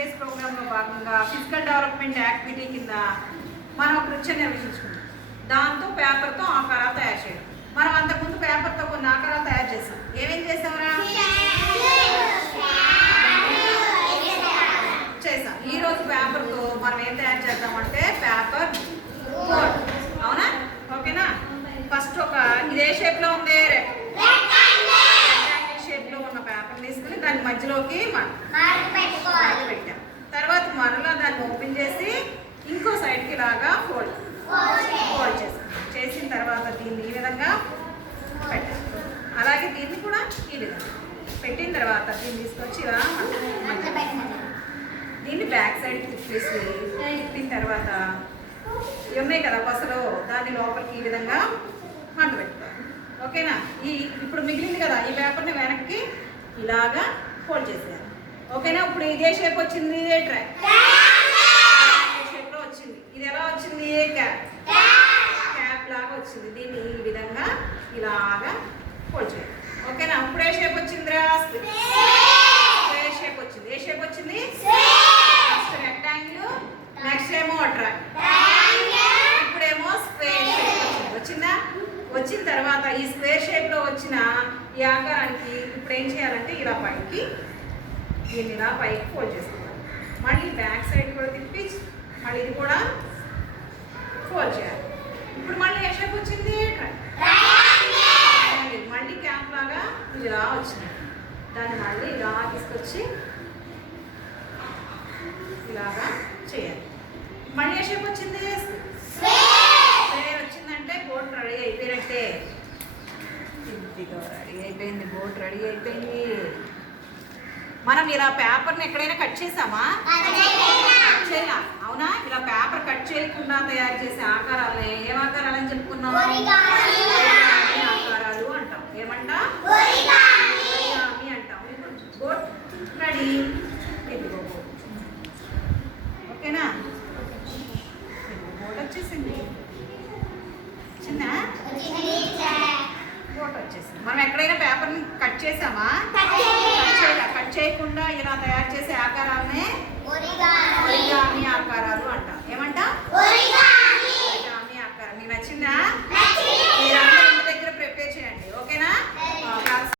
Days ప్రోగ్రాంలో భాగంగా physical development activity కింద మనం ఒక నృత్యం నిర్వహించుకున్నాం. దాంతో పేపర్తో ఆకారాలు తయారు చేయడం. మనం అంతకుముందు పేపర్తో కొన్ని ఆకారాలు తయారు చేసాం. ఏమేం చేసామరా? చేసాం. ఈరోజు పేపర్తో మనం ఏం తయారు చేద్దామంటే పేపర్ బోర్డ్. అవునా? ఓకేనా? ఫస్ట్ ఒక ఇదే షేప్లో ఉంది, షేప్లో ఉన్న పేపర్ తీసుకుని దాని మధ్యలోకి పెట్టాం. తర్వాత మరలా దాన్ని ఓపెన్ చేసి ఇంకో సైడ్కి ఇలాగా ఫోల్డ్ చేసిన తర్వాత దీన్ని ఈ విధంగా పెట్టాం. అలాగే దీన్ని కూడా ఈ విధంగా పెట్టిన తర్వాత దీన్ని తీసుకొచ్చి ఇలా దీన్ని బ్యాక్ సైడ్ తిప్పిన తర్వాత ఇవి ఉన్నాయి కదా పసలు, దాన్ని లోపలికి ఈ విధంగా మంట పెట్టుకోవాలి. ఓకేనా? ఇప్పుడు మిగిలింది కదా ఈ పేపర్ని వెనక్కి ఇలాగా ఫోల్డ్ చేసేయాలి. ఓకేనా? ఇప్పుడు ఇదే షేప్ వచ్చింది, ఇదే ట్రై షేప్లో వచ్చింది. ఇది ఎలా వచ్చింది? క్యాప్ లాగా వచ్చింది. దీన్ని ఈ విధంగా ఇలాగా ఫోల్డ్ చేయాలి. ఓకేనా? ఇప్పుడు ఏ షేప్ వచ్చిందిరా? స్క్వేర్ షేప్ వచ్చింది. ఏ షేప్ వచ్చింది? ఫస్ట్ రెక్టాంగిల్, నెక్స్ట్ ఏమో ట్రై, ఇప్పుడేమో స్క్వేర్ షేప్ వచ్చిందా? వచ్చిన తర్వాత ఈ స్క్వేర్ షేప్లో వచ్చిన ఈ ఆకారానికి ఇప్పుడు ఏం చేయాలంటే ఇలా పైకి దీన్ని ఇలా పైకి ఫోల్డ్ చేసుకోవాలి. మళ్ళీ బ్యాక్ సైడ్ కూడా తిప్పి మళ్ళీ ఇది కూడా ఫోల్డ్ చేయాలి. ఇప్పుడు మళ్ళీ ఏ షేప్ వచ్చింది? మళ్ళీ క్యాప్ లాగా ఇలా వచ్చింది. దాన్ని మళ్ళీ ఇలా తీసుకొచ్చి ఇలాగా చేయాలి. మళ్ళీ ఏ షేప్ వచ్చింది? స్క్వేర్ వచ్చిందంటే బోట్ రెడీ అయిపోయినట్టే. రెడీ అయిపోయింది, బోట్ రెడీ అయిపోయింది. మనం ఇలా పేపర్ని ఎక్కడైనా కట్ చేసామా? చేయాల. అవునా? ఇలా పేపర్ కట్ చేయకుండా తయారు చేసే ఆకారాలని ఏం ఆకారాలు అని చెప్పుకున్నాం? ఆకారాలు అంటాం. ఏమంటా? అంటాం. ఇప్పుడు బోట్ రెడీ. ఓకేనా? బోట్ వచ్చేసింది. చిన్న బోట్ వచ్చేసింది. మనం ఎక్కడైనా పేపర్ని కట్ చేసామా? కట్ చేయకుండా ఇలా తయారు చేసే ఆకారాలనే